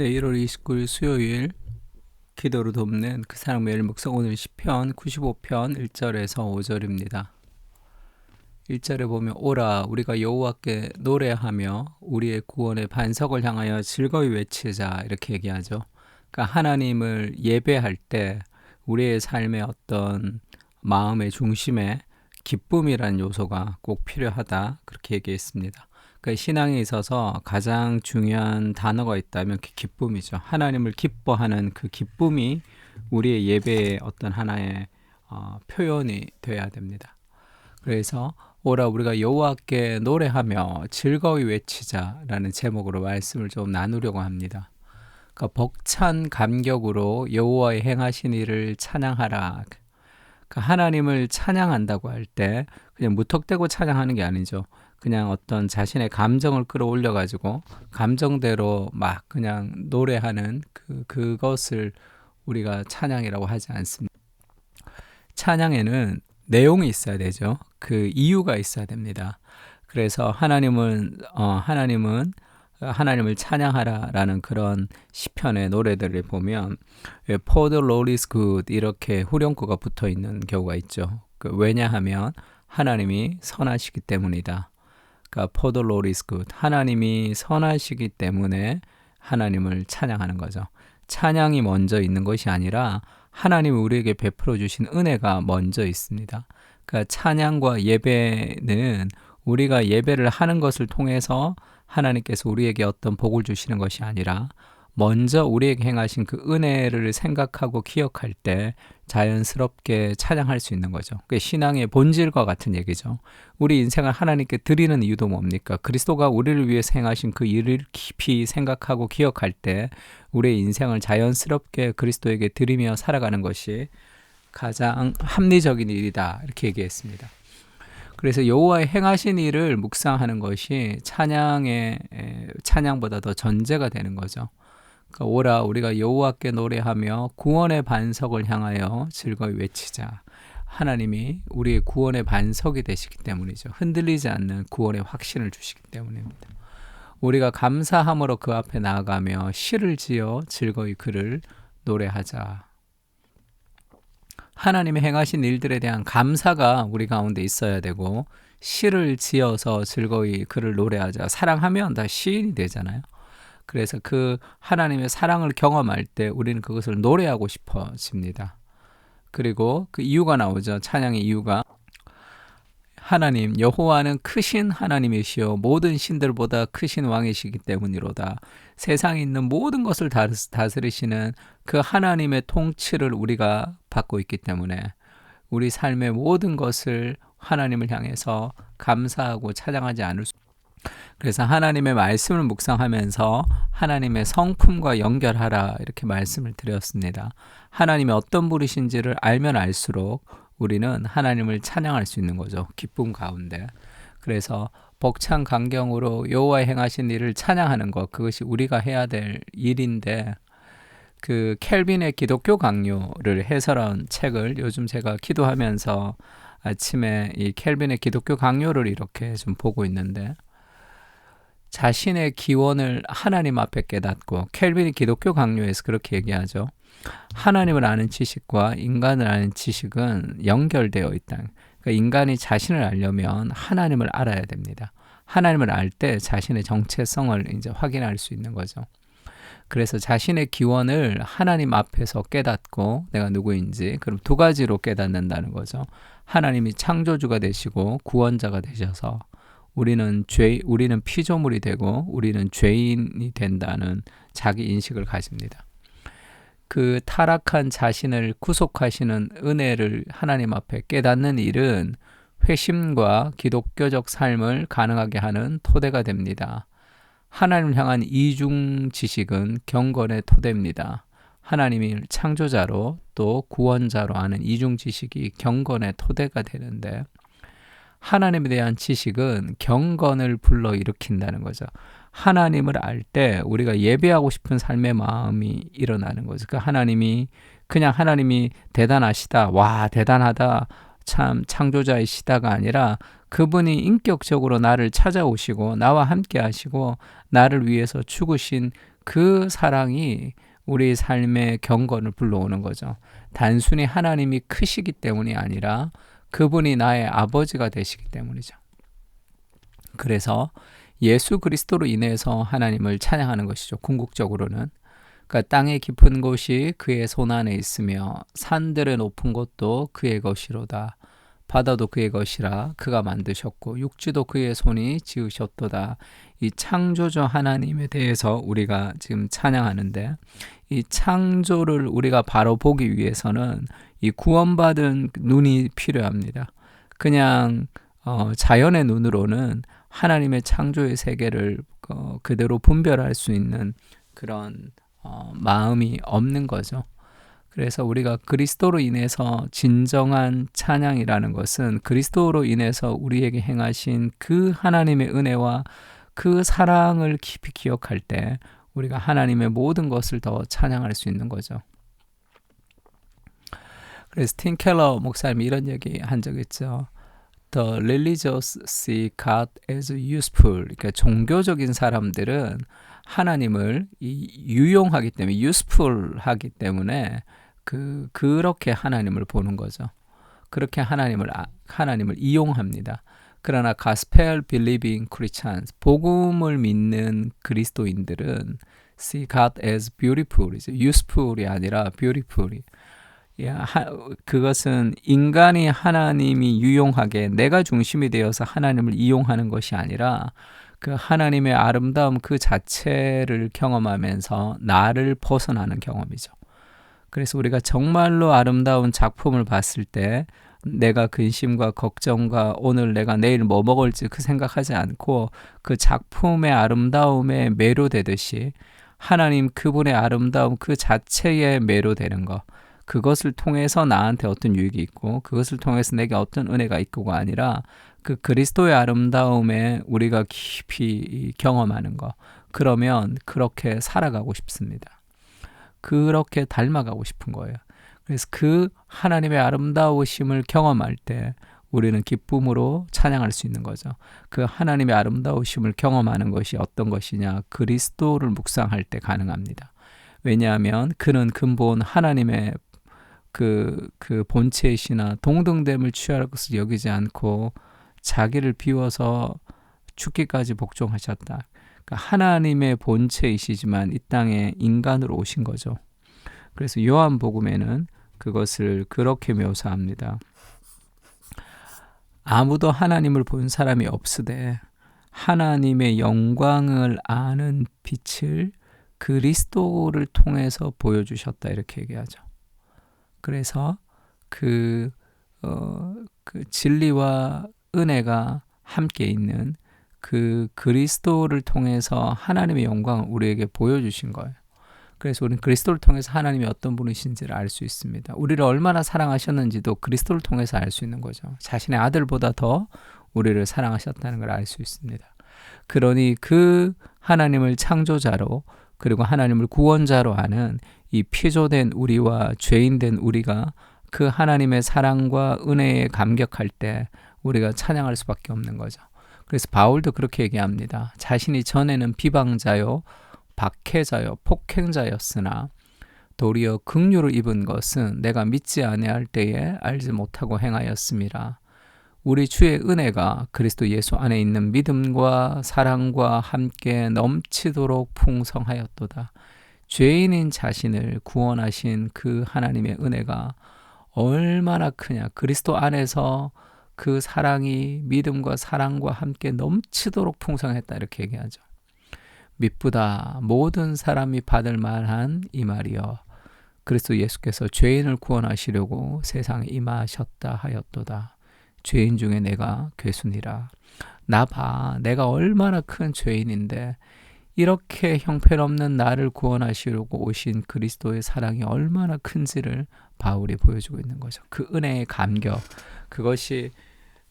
네, 1월 29일 수요일 기도로 돕는 그 사람 매일 묵상 오늘 시편 95편 1절에서 5절입니다. 1절에 보면 오라 우리가 여호와께 노래하며 우리의 구원의 반석을 향하여 즐거이 외치자 이렇게 얘기하죠. 그러니까 하나님을 예배할 때 우리의 삶의 어떤 마음의 중심에 기쁨이라는 요소가 꼭 필요하다 그렇게 얘기했습니다. 그 신앙에 있어서 가장 중요한 단어가 있다면 그 기쁨이죠. 하나님을 기뻐하는 그 기쁨이 우리의 예배의 어떤 하나의 표현이 돼야 됩니다. 그래서 오라 우리가 여호와께 노래하며 즐거이 외치자라는 제목으로 말씀을 좀 나누려고 합니다. 그러니까 벅찬 감격으로 여호와의 행하신 일을 찬양하라. 그러니까 하나님을 찬양한다고 할 때 그냥 무턱대고 찬양하는 게 아니죠. 그냥 어떤 자신의 감정을 끌어올려 가지고 감정대로 막 그냥 노래하는 그것을 우리가 찬양이라고 하지 않습니다. 찬양에는 내용이 있어야 되죠. 그 이유가 있어야 됩니다. 그래서 하나님을 찬양하라라는 그런 시편의 노래들을 보면 For the Lord is good 이렇게 후렴구가 붙어 있는 경우가 있죠. 왜냐하면 하나님이 선하시기 때문이다. 그러니까 For the Lord is good. 하나님이 선하시기 때문에 하나님을 찬양하는 거죠. 찬양이 먼저 있는 것이 아니라 하나님이 우리에게 베풀어 주신 은혜가 먼저 있습니다. 그러니까 찬양과 예배는 우리가 예배를 하는 것을 통해서 하나님께서 우리에게 어떤 복을 주시는 것이 아니라 먼저 우리에게 행하신 그 은혜를 생각하고 기억할 때 자연스럽게 찬양할 수 있는 거죠. 그게 신앙의 본질과 같은 얘기죠. 우리 인생을 하나님께 드리는 이유도 뭡니까? 그리스도가 우리를 위해서 행하신 그 일을 깊이 생각하고 기억할 때 우리의 인생을 자연스럽게 그리스도에게 드리며 살아가는 것이 가장 합리적인 일이다 이렇게 얘기했습니다. 그래서 여호와의 행하신 일을 묵상하는 것이 찬양보다 더 전제가 되는 거죠. 그러니까 오라 우리가 여호와께 노래하며 구원의 반석을 향하여 즐거이 외치자. 하나님이 우리의 구원의 반석이 되시기 때문이죠. 흔들리지 않는 구원의 확신을 주시기 때문입니다. 우리가 감사함으로 그 앞에 나아가며 시를 지어 즐거이 그를 노래하자. 하나님의 행하신 일들에 대한 감사가 우리 가운데 있어야 되고 시를 지어서 즐거이 그를 노래하자. 사랑하면 다 시인이 되잖아요. 그래서 그 하나님의 사랑을 경험할 때 우리는 그것을 노래하고 싶어집니다. 그리고 그 이유가 나오죠. 찬양의 이유가 하나님 여호와는 크신 하나님이시요 모든 신들보다 크신 왕이시기 때문이로다. 세상에 있는 모든 것을 다스리시는 그 하나님의 통치를 우리가 받고 있기 때문에 우리 삶의 모든 것을 하나님을 향해서 감사하고 찬양하지 않을 수 그래서 하나님의 말씀을 묵상하면서 하나님의 성품과 연결하라 이렇게 말씀을 드렸습니다. 하나님이 어떤 분이신지를 알면 알수록 우리는 하나님을 찬양할 수 있는 거죠. 기쁨 가운데. 그래서 벅찬 감격으로 여호와의 행하신 일을 찬양하는 것 그것이 우리가 해야 될 일인데 그 켈빈의 기독교 강요를 해설한 책을 요즘 제가 기도하면서 아침에 이 켈빈의 기독교 강요를 이렇게 좀 보고 있는데 자신의 기원을 하나님 앞에 깨닫고 켈빈이 기독교 강요에서 그렇게 얘기하죠. 하나님을 아는 지식과 인간을 아는 지식은 연결되어 있다. 그러니까 인간이 자신을 알려면 하나님을 알아야 됩니다. 하나님을 알 때 자신의 정체성을 이제 확인할 수 있는 거죠. 그래서 자신의 기원을 하나님 앞에서 깨닫고 내가 누구인지 그럼 두 가지로 깨닫는다는 거죠. 하나님이 창조주가 되시고 구원자가 되셔서 우리는 피조물이 되고 우리는 죄인이 된다는 자기 인식을 가집니다. 그 타락한 자신을 구속하시는 은혜를 하나님 앞에 깨닫는 일은 회심과 기독교적 삶을 가능하게 하는 토대가 됩니다. 하나님을 향한 이중 지식은 경건의 토대입니다. 하나님이 창조자로 또 구원자로 아는 이중 지식이 경건의 토대가 되는데 하나님에 대한 지식은 경건을 불러일으킨다는 거죠. 하나님을 알 때 우리가 예배하고 싶은 삶의 마음이 일어나는 거죠. 하나님이 대단하시다, 와 대단하다, 참 창조자이시다가 아니라 그분이 인격적으로 나를 찾아오시고 나와 함께 하시고 나를 위해서 죽으신 그 사랑이 우리 삶의 경건을 불러오는 거죠. 단순히 하나님이 크시기 때문이 아니라 그분이 나의 아버지가 되시기 때문이죠. 그래서 예수 그리스도로 인해서 하나님을 찬양하는 것이죠. 궁극적으로는. 그러니까 땅의 깊은 곳이 그의 손 안에 있으며 산들의 높은 곳도 그의 것이로다. 바다도 그의 것이라 그가 만드셨고 육지도 그의 손이 지으셨도다. 이 창조주 하나님에 대해서 우리가 지금 찬양하는데, 이 창조를 우리가 바로 보기 위해서는 이 구원받은 눈이 필요합니다. 그냥 자연의 눈으로는 하나님의 창조의 세계를 그대로 분별할 수 있는 그런 마음이 없는 거죠. 그래서 우리가 그리스도로 인해서 진정한 찬양이라는 것은 그리스도로 인해서 우리에게 행하신 그 하나님의 은혜와 그 사랑을 깊이 기억할 때 우리가 하나님의 모든 것을 더 찬양할 수 있는 거죠. 그래서 틴 켈러 목사님이 이런 얘기 한 적 있죠. The religious see God as useful. 그러니까 종교적인 사람들은 하나님을 유용하기 때문에, useful하기 때문에 그렇게 하나님을 보는 거죠. 그렇게 하나님을 이용합니다. 그러나 gospel believing Christians, 복음을 믿는 그리스도인들은 see God as beautiful, useful이 아니라 beautiful이. 그것은 인간이 하나님이 유용하게 내가 중심이 되어서 하나님을 이용하는 것이 아니라 그 하나님의 아름다움 그 자체를 경험하면서 나를 벗어나는 경험이죠. 그래서 우리가 정말로 아름다운 작품을 봤을 때 내가 근심과 걱정과 오늘 내가 내일 뭐 먹을지 그 생각하지 않고 그 작품의 아름다움에 매료되듯이 하나님 그분의 아름다움 그 자체에 매료되는 것, 그것을 통해서 나한테 어떤 유익이 있고 그것을 통해서 내게 어떤 은혜가 있고가 아니라 그 그리스도의 아름다움에 우리가 깊이 경험하는 것, 그러면 그렇게 살아가고 싶습니다. 그렇게 닮아가고 싶은 거예요. 그래서 그 하나님의 아름다우심을 경험할 때 우리는 기쁨으로 찬양할 수 있는 거죠. 그 하나님의 아름다우심을 경험하는 것이 어떤 것이냐? 그리스도를 묵상할 때 가능합니다. 왜냐하면 그는 근본 하나님의 그 본체이시나 동등됨을 취할 것을 여기지 않고 자기를 비워서 죽기까지 복종하셨다. 그러니까 하나님의 본체이시지만 이 땅에 인간으로 오신 거죠. 그래서 요한복음에는 그것을 그렇게 묘사합니다. 아무도 하나님을 본 사람이 없으되 하나님의 영광을 아는 빛을 그리스도를 통해서 보여주셨다, 이렇게 얘기하죠. 그래서 그 진리와 은혜가 함께 있는 그 그리스도를 통해서 하나님의 영광을 우리에게 보여주신 거예요. 그래서 우리는 그리스도를 통해서 하나님이 어떤 분이신지를 알 수 있습니다. 우리를 얼마나 사랑하셨는지도 그리스도를 통해서 알 수 있는 거죠. 자신의 아들보다 더 우리를 사랑하셨다는 걸 알 수 있습니다. 그러니 그 하나님을 창조자로 그리고 하나님을 구원자로 아는 이 피조된 우리와 죄인된 우리가 그 하나님의 사랑과 은혜에 감격할 때 우리가 찬양할 수밖에 없는 거죠. 그래서 바울도 그렇게 얘기합니다. 자신이 전에는 비방자요, 박해자요, 폭행자였으나 도리어 긍휼을 입은 것은 내가 믿지 아니할 때에 알지 못하고 행하였음이라. 우리 주의 은혜가 그리스도 예수 안에 있는 믿음과 사랑과 함께 넘치도록 풍성하였도다. 죄인인 자신을 구원하신 그 하나님의 은혜가 얼마나 크냐. 그리스도 안에서 그 사랑이 믿음과 사랑과 함께 넘치도록 풍성했다, 이렇게 얘기하죠. 미쁘다 모든 사람이 받을 만한 이 말이여 그리스도 예수께서 죄인을 구원하시려고 세상에 임하셨다 하였도다. 죄인 중에 내가 괴순이라. 나 봐, 내가 얼마나 큰 죄인인데 이렇게 형편없는 나를 구원하시려고 오신 그리스도의 사랑이 얼마나 큰지를 바울이 보여주고 있는 거죠. 그 은혜의 감격, 그것이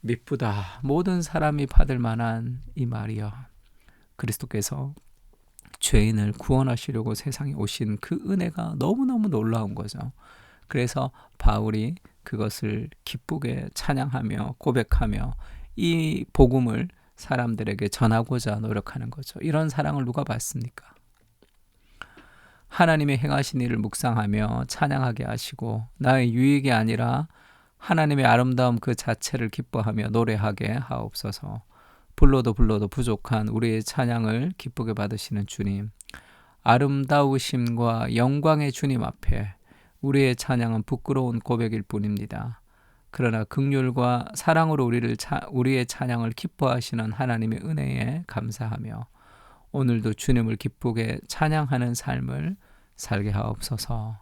미쁘다 모든 사람이 받을 만한 이 말이여. 그리스도께서 죄인을 구원하시려고 세상에 오신 그 은혜가 너무너무 놀라운 거죠. 그래서 바울이 그것을 기쁘게 찬양하며 고백하며 이 복음을 사람들에게 전하고자 노력하는 거죠. 이런 사랑을 누가 받습니까? 하나님의 행하신 일을 묵상하며 찬양하게 하시고 나의 유익이 아니라 하나님의 아름다움 그 자체를 기뻐하며 노래하게 하옵소서. 불러도 부족한 우리의 찬양을 기쁘게 받으시는 주님, 아름다우심과 영광의 주님 앞에 우리의 찬양은 부끄러운 고백일 뿐입니다. 그러나 긍휼과 사랑으로 우리의 찬양을 기뻐하시는 하나님의 은혜에 감사하며 오늘도 주님을 기쁘게 찬양하는 삶을 살게 하옵소서.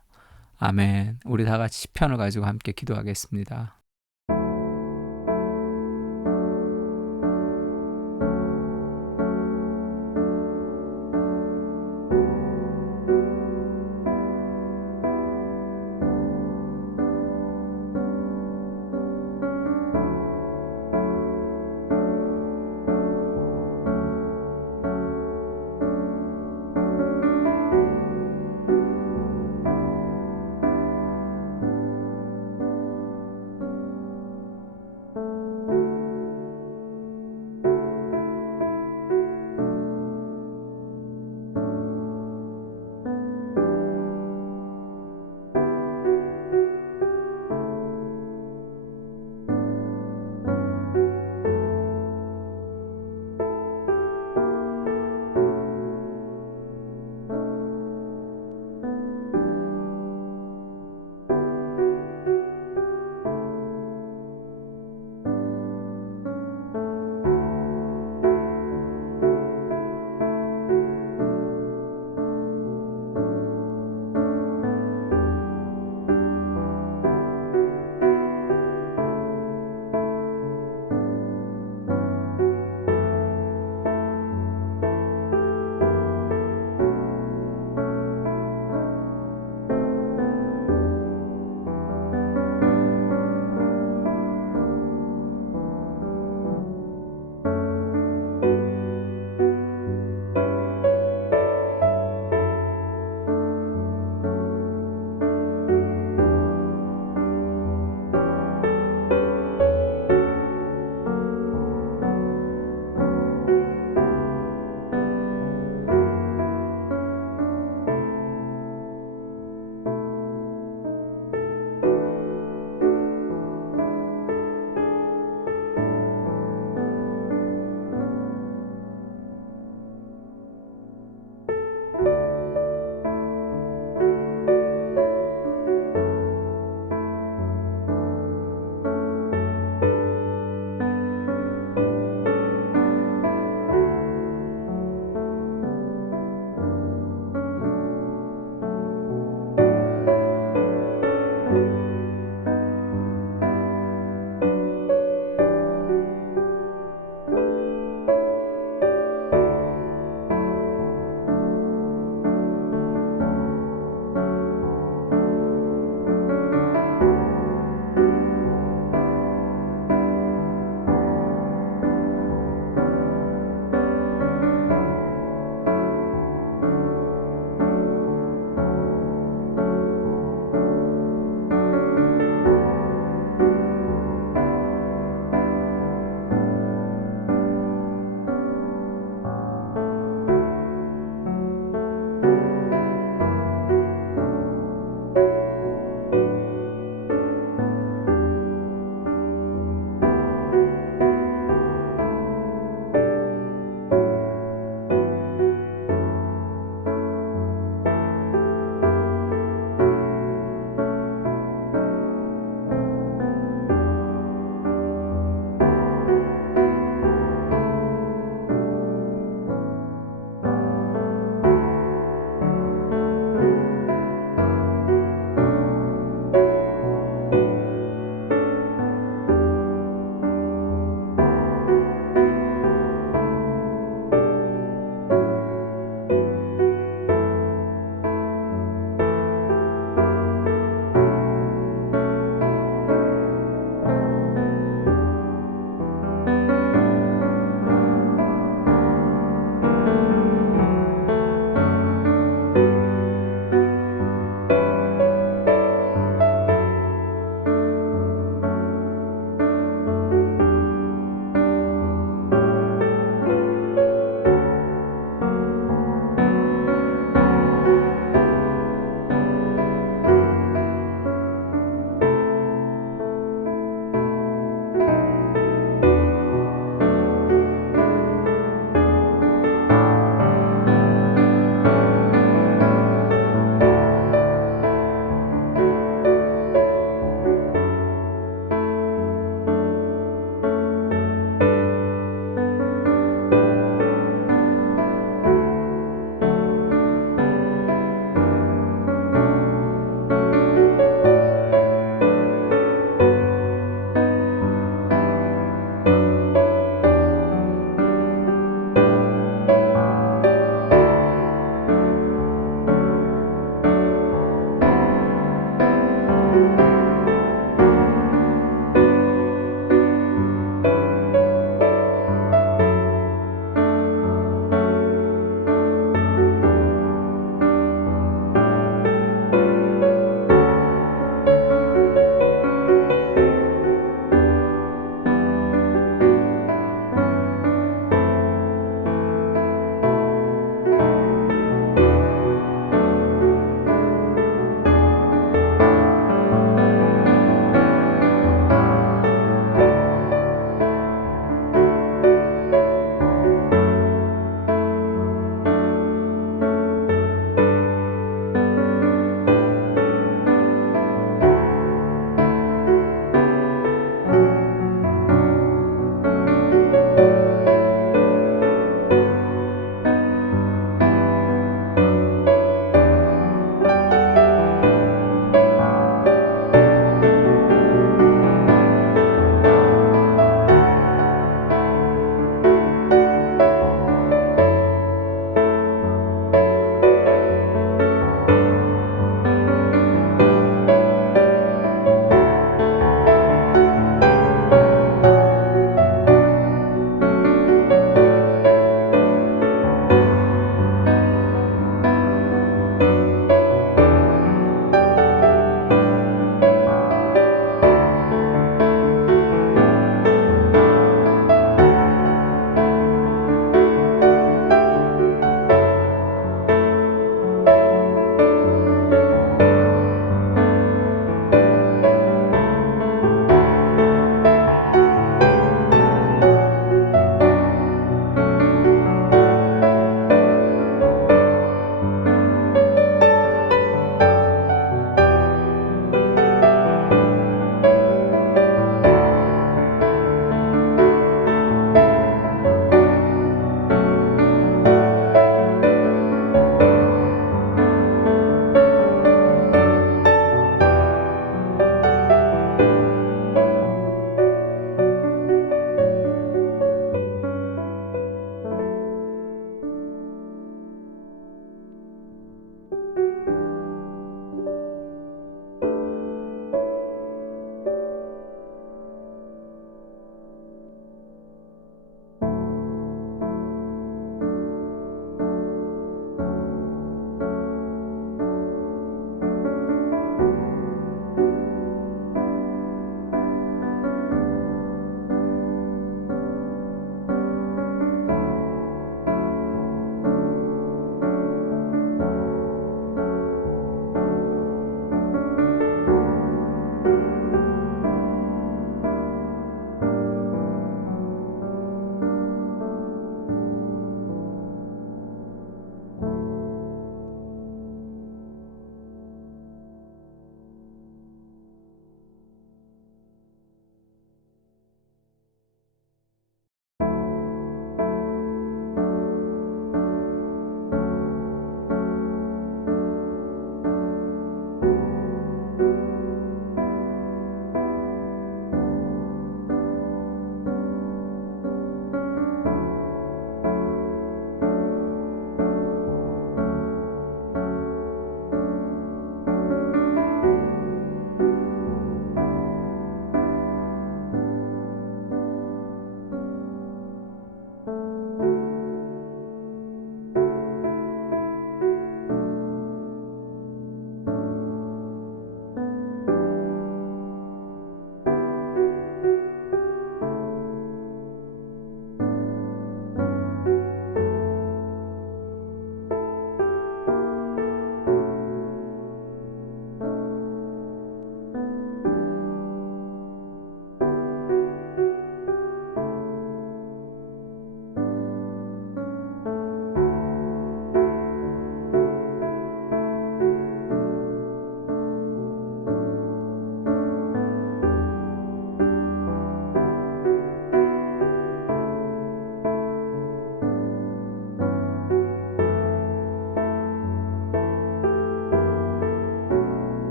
아멘. 우리 다 같이 시편을 가지고 함께 기도하겠습니다.